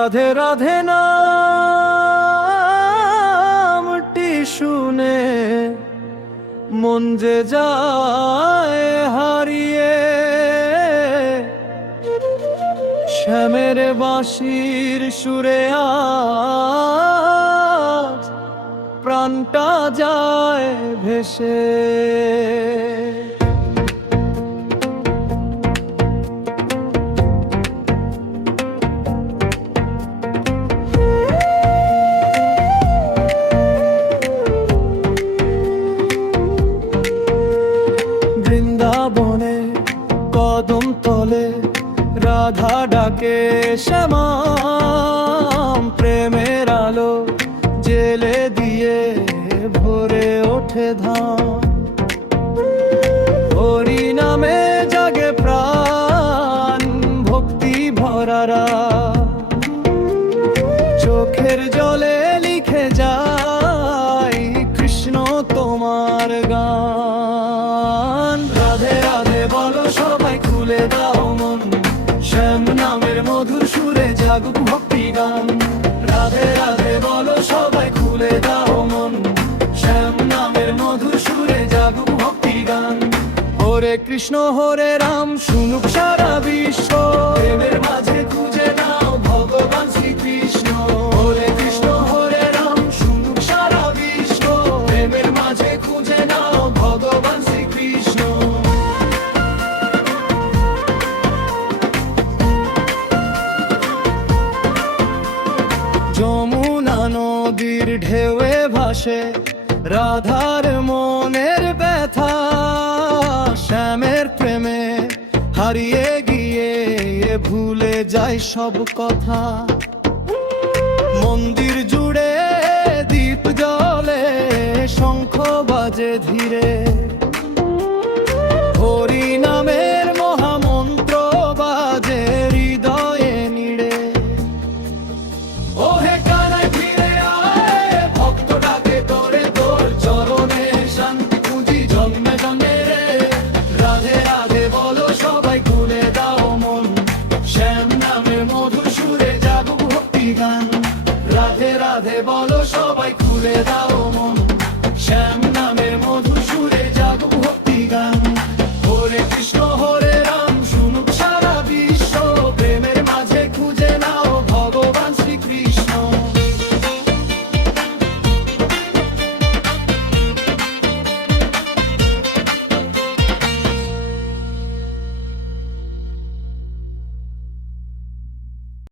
রাধে রাধে নামটি শুনে মন যে যায় হারিয়ে, শ্যামের বাঁশির সুরে আজ প্রাণটা যায় ভেসে। বৃন্দাবনে কদম তলে রাধা ডাকে শ্যামাম, প্রেমের আলো জেলে দিয়ে ভরে ওঠে ধাম। হরি নামে জাগে প্রাণ, ভক্তি ভরারা চোখের জলে লিখে যায় কৃষ্ণ তোমার গান। রাধে রাধে বলো সবাই, খুলে দাও মন, শ্যাম নামের মধুর সুরে জাগুক ভক্তি গান। রাধে রাধে বলো সবাই, খুলে দাও মন, শ্যাম নামের মধুর সুরে জাগুক ভক্তি গান। হরে কৃষ্ণ হরে রাম শুনুক সারা বিশ্ব, প্রেমের মাঝে খুঁজে নাও ভগবান শ্রীকৃষ্ণ। হরে কৃষ্ণ হরে রাম শুনুক সারা বিশ্ব, প্রেমের মাঝে খুঁজে নাও ভগবান শ্রীকৃষ্ণ। যমুনা নদীর ঢেউয়ে ভাসে রাধার মনের ব্যথা, শ্যামের প্রেমে হারিয়ে গিয়ে ভুলে যায় সব কথা। মন্দির জুড়ে দীপ জ্বলে, শঙ্খ বাজে ধীরে,